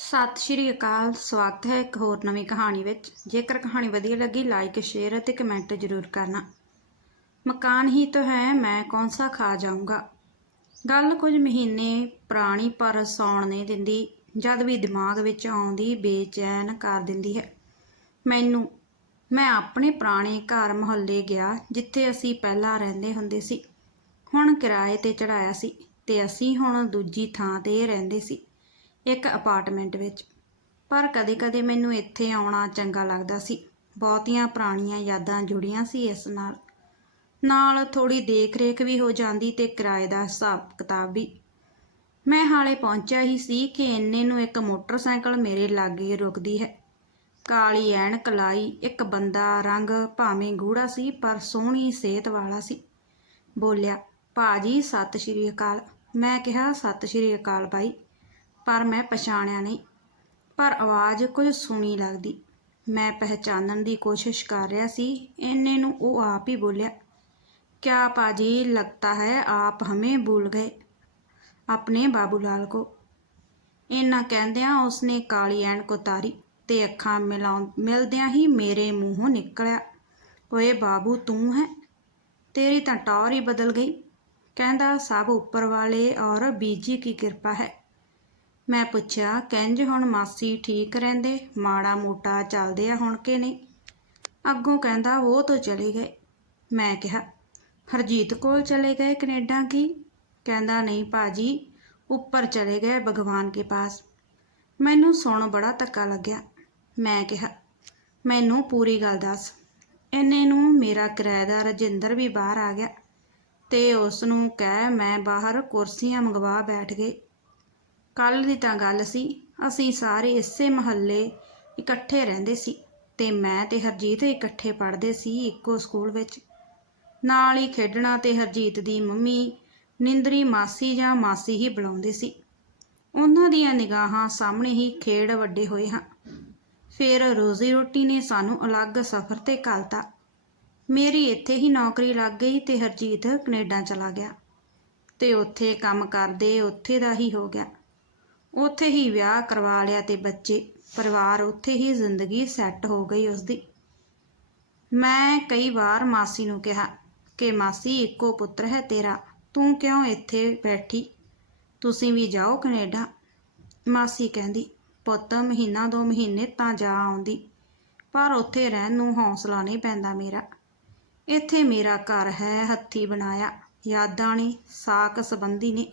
ਸਤਿ ਸ਼੍ਰੀ ਅਕਾਲ, ਸਵਾਗਤ ਹੈ ਇੱਕ ਹੋਰ ਨਵੀਂ ਕਹਾਣੀ ਵਿੱਚ। ਜੇਕਰ ਕਹਾਣੀ ਵਧੀਆ ਲੱਗੀ ਲਾਈਕ ਸ਼ੇਅਰ ਅਤੇ ਕਮੈਂਟ ਜ਼ਰੂਰ ਕਰਨਾ। ਮਕਾਨ ਹੀ ਤਾਂ ਹੈ, ਮੈਂ ਕੌਣ ਸਾ ਖਾ ਜਾਊਂਗਾ? ਗੱਲ ਕੁਝ ਮਹੀਨੇ ਪੁਰਾਣੀ ਪਰ ਸੌਣ ਨਹੀਂ ਦਿੰਦੀ, ਜਦ ਵੀ ਦਿਮਾਗ ਵਿੱਚ ਆਉਂਦੀ, ਬੇਚੈਨ ਕਰ ਦਿੰਦੀ ਹੈ। ਮੈਨੂੰ, ਮੈਂ ਆਪਣੇ ਪੁਰਾਣੇ ਘਰ ਮੁਹੱਲੇ ਗਿਆ, ਜਿੱਥੇ ਅਸੀਂ ਪਹਿਲਾਂ ਰਹਿੰਦੇ ਹੁੰਦੇ ਸੀ। ਹੁਣ ਕਿਰਾਏ ਤੇ ਚੜਾਇਆ ਸੀ ਤੇ ਅਸੀਂ ਹੁਣ ਦੂਜੀ ਥਾਂ ਤੇ ਰਹਿੰਦੇ ਸੀ। ਇੱਕ ਅਪਾਰਟਮੈਂਟ ਵਿੱਚ। ਪਰ ਕਦੇ-ਕਦੇ ਮੈਨੂੰ ਇੱਥੇ ਆਉਣਾ ਚੰਗਾ ਲੱਗਦਾ ਸੀ। ਬਹੁਤੀਆਂ ਪੁਰਾਣੀਆਂ ਯਾਦਾਂ ਜੁੜੀਆਂ ਸੀ ਇਸ ਨਾਲ। ਨਾਲ ਥੋੜੀ ਦੇਖ-ਰੇਖ ਵੀ ਹੋ ਜਾਂਦੀ ਤੇ ਕਿਰਾਏ ਦਾ ਹਿਸਾਬ ਕਿਤਾਬ ਵੀ। ਮੈਂ ਹਾਲੇ ਪਹੁੰਚਿਆ ਹੀ ਸੀ ਕਿ ਇੰਨੇ ਨੂੰ ਇੱਕ ਮੋਟਰਸਾਈਕਲ ਮੇਰੇ ਲਾਗੇ ਰੁਕਦੀ ਹੈ। ਕਾਲੀ ਐਨਕ ਲਾਈ ਇੱਕ ਬੰਦਾ ਰੰਗ ਭਾਵੇਂ ਗੂੜਾ ਸੀ ਪਰ ਸੋਹਣੀ ਸਿਹਤ ਵਾਲਾ ਸੀ। ਬੋਲਿਆ ਭਾਜੀ ਸਤਿ ਸ਼੍ਰੀ ਅਕਾਲ। ਮੈਂ ਕਿਹਾ, ਸਤਿ ਸ਼੍ਰੀ ਅਕਾਲ ਬਾਈ। ਪਰ ਮੈਂ ਪਛਾਣਿਆ ਨਹੀਂ ਪਰ ਆਵਾਜ਼ ਕੁਝ ਸੁਣੀ ਲੱਗਦੀ ਮੈਂ ਪਹਿਚਾਨਣ ਦੀ ਕੋਸ਼ਿਸ਼ ਕਰ ਰਿਹਾ ਸੀ ਇੰਨੇ ਨੂੰ ਉਹ ਆਪ ਹੀ ਬੋਲਿਆ क्या पाजी लगता है आप हमें भूल गए ਆਪਣੇ ਬਾਬੂ ਲਾਲ ਕੋ ਇੰਨਾ ਕਹਿੰਦਿਆਂ ਉਸਨੇ ਕਾਲੀ ਐਨਕ ਉਤਾਰੀ ਤੇ ਅੱਖਾਂ ਮਿਲਾਉਂ ਮਿਲਦਿਆਂ ਹੀ ਮੇਰੇ ਮੂੰਹੋਂ ਨਿਕਲਿਆ ਓਏ ਬਾਬੂ ਤੂੰ ਹੈ ਤੇਰੀ ਤਾਂ ਟੌਰ ਹੀ ਬਦਲ ਗਈ ਕਹਿੰਦਾ ਸਭ ਉੱਪਰ ਵਾਲੇ ਔਰ ਬੀਜੀ ਕੀ ਕਿਰਪਾ ਹੈ ਮੈਂ ਪੁੱਛਿਆ ਕਹਿੰਜ ਹੁਣ ਮਾਸੀ ਠੀਕ ਰਹਿੰਦੇ? ਮਾੜਾ ਮੋਟਾ ਚੱਲਦੇ ਆ ਹੁਣ ਕਿ ਨਹੀਂ? ਅੱਗੋਂ ਕਹਿੰਦਾ, ਉਹ ਤੋਂ ਚਲੇ ਗਏ। ਮੈਂ ਕਿਹਾ, ਹਰਜੀਤ ਕੋਲ ਚਲੇ ਗਏ ਕੈਨੇਡਾ ਕੀ? ਕਹਿੰਦਾ, ਨਹੀਂ ਭਾਜੀ, ਉੱਪਰ ਚਲੇ ਗਏ ਭਗਵਾਨ ਕੇ ਪਾਸ। ਮੈਨੂੰ ਸੁਣ ਬੜਾ ਧੱਕਾ ਲੱਗਿਆ। ਮੈਂ ਕਿਹਾ, ਮੈਨੂੰ ਪੂਰੀ ਗੱਲ ਦੱਸ। ਇੰਨੇ ਨੂੰ ਮੇਰਾ ਕਿਰਾਏਦਾਰ ਰਜਿੰਦਰ ਵੀ ਬਾਹਰ ਆ ਗਿਆ ਤੇ ਉਸ ਨੂੰ ਕਹਿ ਮੈਂ ਬਾਹਰ ਕੁਰਸੀਆਂ ਮੰਗਵਾ ਬੈਠ ਗਏ। ਕੱਲ ਦੀ ਤਾਂ ਗੱਲ ਸੀ, ਅਸੀਂ ਸਾਰੇ ਇਸੇ ਮਹੱਲੇ ਇਕੱਠੇ ਰਹਿੰਦੇ ਸੀ ਤੇ ਮੈਂ ਤੇ ਹਰਜੀਤ ਇਕੱਠੇ ਪੜ੍ਹਦੇ ਸੀ ਇੱਕੋ ਸਕੂਲ ਵਿੱਚ। ਨਾਲ ਹੀ ਖੇਡਣਾ ਤੇ ਹਰਜੀਤ ਦੀ ਮੰਮੀ ਨਿੰਦਰੀ ਮਾਸੀ ਜਾਂ ਮਾਸੀ ਹੀ ਬੁਲਾਉਂਦੇ ਸੀ। ਉਹਨਾਂ ਦੀਆਂ ਨਿਗਾਹਾਂ ਸਾਹਮਣੇ ਹੀ ਖੇਡ ਵੱਡੇ ਹੋਏ ਹਾਂ। ਫਿਰ ਰੋਜ਼ੀ ਰੋਟੀ ਨੇ ਸਾਨੂੰ ਅਲੱਗ ਸਫ਼ਰ ਤੇ ਘੱਲਤਾ। ਮੇਰੀ ਇੱਥੇ ਹੀ ਨੌਕਰੀ ਲੱਗ ਗਈ ਤੇ ਹਰਜੀਤ ਕੈਨੇਡਾ ਚਲਾ ਗਿਆ ਤੇ ਉੱਥੇ ਕੰਮ ਕਰਦੇ ਉੱਥੇ ਦਾ ਹੀ ਹੋ ਗਿਆ। ਉੱਥੇ ਹੀ ਵਿਆਹ ਕਰਵਾ ਲਿਆ ਤੇ ਬੱਚੇ, ਪਰਿਵਾਰ ਉੱਥੇ ਹੀ ਜ਼ਿੰਦਗੀ ਸੈੱਟ ਹੋ ਗਈ ਉਸਦੀ। ਮੈਂ ਕਈ ਵਾਰ ਮਾਸੀ ਨੂੰ ਕਿਹਾ ਕਿ ਮਾਸੀ, ਇੱਕੋ ਪੁੱਤਰ ਹੈ ਤੇਰਾ, ਤੂੰ ਕਿਉਂ ਇੱਥੇ ਬੈਠੀ? ਤੁਸੀਂ ਵੀ ਜਾਓ ਕੈਨੇਡਾ। ਮਾਸੀ ਕਹਿੰਦੀ, ਪੁੱਤ, ਮਹੀਨਾ ਦੋ ਮਹੀਨੇ ਤਾਂ ਜਾ ਆਉਂਦੀ, ਪਰ ਉੱਥੇ ਰਹਿਣ ਨੂੰ ਹੌਸਲਾ ਨਹੀਂ ਪੈਂਦਾ ਮੇਰਾ। ਇੱਥੇ ਮੇਰਾ ਘਰ ਹੈ, ਹੱਥੀ ਬਣਾਇਆ, ਯਾਦਾਂ ਨੇ ਸਾਕ ਸੰਬੰਧੀ ਨੇ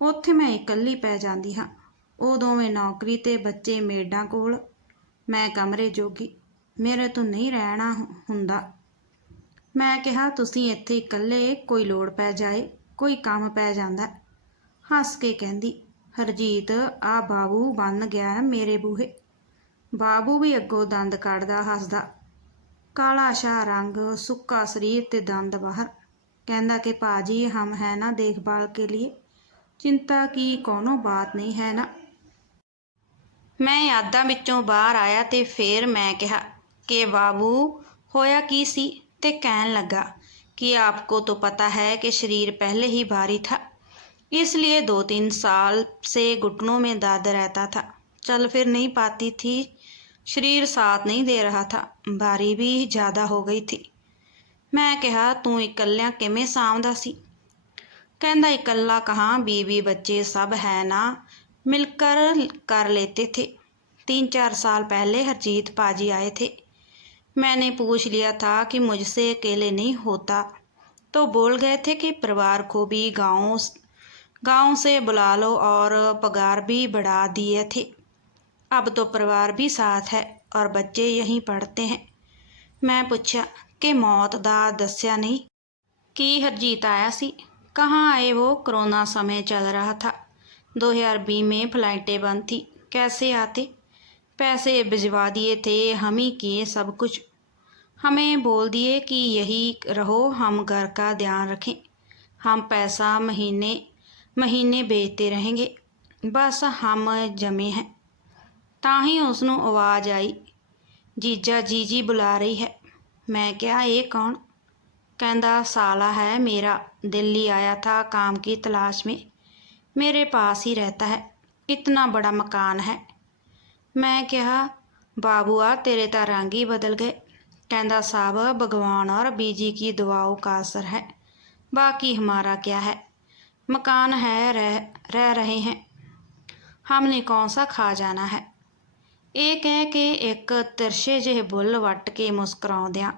ਉੱਥੇ ਮੈਂ ਇਕੱਲੀ ਪੈ ਜਾਂਦੀ ਹਾਂ। ਉਹ ਦੋਵੇਂ ਨੌਕਰੀ ਤੇ ਬੱਚੇ ਮੇਡਾਂ ਕੋਲ, ਮੈਂ ਕਮਰੇ ਜੋਗੀ, ਮੇਰੇ ਤੋਂ ਨਹੀਂ ਰਹਿਣਾ ਹੁੰਦਾ। ਮੈਂ ਕਿਹਾ, ਤੁਸੀਂ ਇੱਥੇ ਇਕੱਲੇ ਕੋਈ ਲੋੜ ਪੈ ਜਾਏ, ਕੋਈ ਕੰਮ ਪੈ ਜਾਂਦਾ। ਹੱਸ ਕੇ ਕਹਿੰਦੀ, ਹਰਜੀਤ, ਆ ਬਾਬੂ ਬੰਨ ਗਿਆ ਮੇਰੇ ਬੂਹੇ। ਬਾਬੂ ਵੀ ਅੱਗੋਂ ਦੰਦ ਕੱਢਦਾ ਹੱਸਦਾ। ਕਾਲਾ ਸ਼ਾ ਰੰਗ, ਸੁੱਕਾ ਸਰੀਰ ਤੇ ਦੰਦ ਬਾਹਰ। ਕਹਿੰਦਾ ਕਿ ਪਾਜੀ ਹਮ ਹੈ ਨਾ ਦੇਖਭਾਲ ਕੇ लिए ਚਿੰਤਾ ਕੀ कोनो ਬਾਤ ਨਹੀਂ ਹੈ ਨਾ ਮੈਂ ਯਾਦਾਂ ਵਿੱਚੋਂ ਬਾਹਰ ਆਇਆ ਤੇ ਫੇਰ ਮੈਂ ਕਿਹਾ ਕਿ ਬਾਬੂ ਹੋਇਆ ਕੀ ਸੀ ਤੇ ਕਹਿਣ लगा कि आपको तो पता है कि शरीर पहले ही भारी था इसलिए दो तीन साल से घुटनों में दर्द रहता था चल फिर नहीं पाती थी शरीर साथ नहीं दे रहा था भारी भी ज़्यादा हो गई थी ਮੈਂ ਕਿਹਾ ਤੂੰ ਇਕੱਲਿਆਂ ਕਿਵੇਂ ਸਾਂਭਦਾ ਸੀ ਕਹਿੰਦਾ ਇਕੱਲਾ ਕਹਾਂ बीवी बच्चे सब है ना मिलकर कर लेते थे तीन चार साल पहले हरजीत पाजी आए थे मैंने पूछ लिया था कि मुझसे अकेले नहीं होता तो बोल गए थे कि परिवार को भी गांव गांव से बुला लो और पगार भी बढ़ा दिए थे अब तो परिवार भी साथ है और बच्चे यहीं पढ़ते हैं मैं पूछा कि मौत ਦਾ ਦੱਸਿਆ नहीं कि کہاں آئے وہ؟ کرونا سمے چل رہا تھا۔ دو ہزار بی میں فلائٹیں بند تھی کیسے آتے؟ پیسے بھجوا دیے تھے، ہم ہی کیے سب کچھ۔ ہمیں بول دیے کہ یہی رہو، ہم گھر کا دھیان رکھیں۔ ہم پیسہ مہینے مہینے بیچتے رہیں گے۔ بس ہم جمے ہیں۔ تا ہی ਉਸ ਨੂੰ ਆਵਾਜ਼ ਆਈ جی جی بلا رہی ہے۔ میں ਮੈਂ یہ کون؟ कहता साला है मेरा दिल्ली आया था काम की तलाश में मेरे पास ही रहता है इतना बड़ा मकान है ਮੈਂ ਕਿਹਾ ਬਾਬੂ ਆ ਤੇਰੇ ਤਾਂ ਰੰਗ ਹੀ ਬਦਲ ਗਏ ਕਹਿੰਦਾ साहब भगवान और बीजी की दुआओं का असर है बाकी हमारा क्या है मकान है रह रह रहे हैं हमने कौन सा खा जाना है ਇਹ ਕਹਿ ਕੇ ਇੱਕ ਤਿਰਛੇ ਜਿਹੇ ਬੁੱਲ ਵੱਟ ਕੇ ਮੁਸਕਰਾਉਂਦਿਆਂ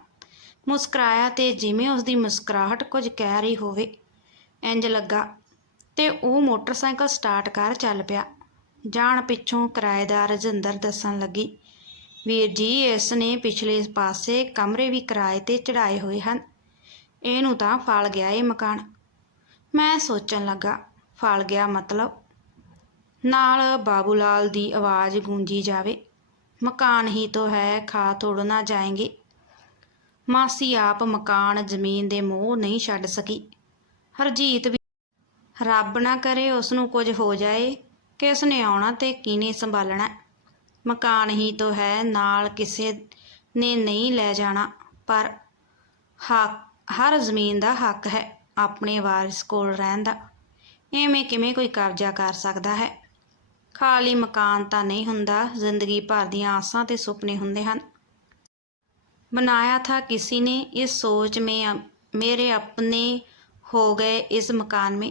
ਮੁਸਕਰਾਇਆ ਤੇ ਜਿਵੇਂ ਉਸ ਦੀ ਮੁਸਕਰਾਹਟ ਕੁਝ ਕਹਿ ਰਹੀ ਹੋਵੇ ਇੰਜ ਲੱਗਾ, ਤੇ ਉਹ ਮੋਟਰਸਾਈਕਲ ਸਟਾਰਟ ਕਰ ਚੱਲ ਪਿਆ। ਜਾਣ ਪਿੱਛੋਂ ਕਿਰਾਏਦਾਰ ਰਜਿੰਦਰ ਦੱਸਣ ਲੱਗੀ, ਵੀਰ ਜੀ, ਇਸ ਨੇ ਪਿਛਲੇ ਪਾਸੇ ਕਮਰੇ ਵੀ ਕਿਰਾਏ ਤੇ ਚੜਾਏ ਹੋਏ ਹਨ। ਇਹਨੂੰ ਤਾਂ ਫਲ ਗਿਆ ਇਹ ਮਕਾਨ। ਮੈਂ ਸੋਚਣ ਲੱਗਾ, ਫਲ ਗਿਆ ਮਤਲਬ? ਨਾਲ ਬਾਬੂ ਲਾਲ ਦੀ ਆਵਾਜ਼ ਗੂੰਜੀ ਜਾਵੇ, ਮਕਾਨ ਹੀ ਤੋਂ ਹੈ, ਖਾ ਤੋੜ ਨਾ ਜਾਏਂਗੇ। ਮਾਸੀ ਆਪ ਮਕਾਨ, ਜ਼ਮੀਨ ਦੇ ਮੋਹ ਨਹੀਂ ਛੱਡ ਸਕੀ। ਹਰਜੀਤ ਵੀ ਰੱਬ ਨਾ ਕਰੇ ਉਸ ਨੂੰ ਕੁਝ ਹੋ ਜਾਏ ਕਿਸ ਨੇ ਆਉਣਾ ਤੇ ਕਿਹਨੇ ਸੰਭਾਲਣਾ? ਮਕਾਨ ਹੀ ਤੋਂ ਹੈ, ਨਾਲ ਕਿਸੇ ਨੇ ਨਹੀਂ ਲੈ ਜਾਣਾ, ਪਰ ਹੱਕ, ਹਰ ਜ਼ਮੀਨ ਦਾ ਹੱਕ ਹੈ ਆਪਣੇ ਵਾਰਿਸ ਕੋਲ ਰਹਿਣ ਦਾ। ਐਵੇਂ ਕਿਵੇਂ ਕੋਈ ਕਬਜ਼ਾ ਕਰ ਸਕਦਾ ਹੈ? ਖਾਲੀ ਮਕਾਨ ਤਾਂ ਨਹੀਂ ਹੁੰਦਾ, ਜ਼ਿੰਦਗੀ ਭਰ ਦੀਆਂ ਆਸਾਂ ਤੇ ਸੁਪਨੇ ਹੁੰਦੇ ਹਨ। بنایا تھا کسی نے اس سوچ میں میرے اپنے ہو گئے اس مکان میں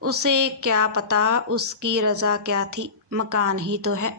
اسے کیا پتا اس کی رضا کیا تھی مکان ہی تو ہے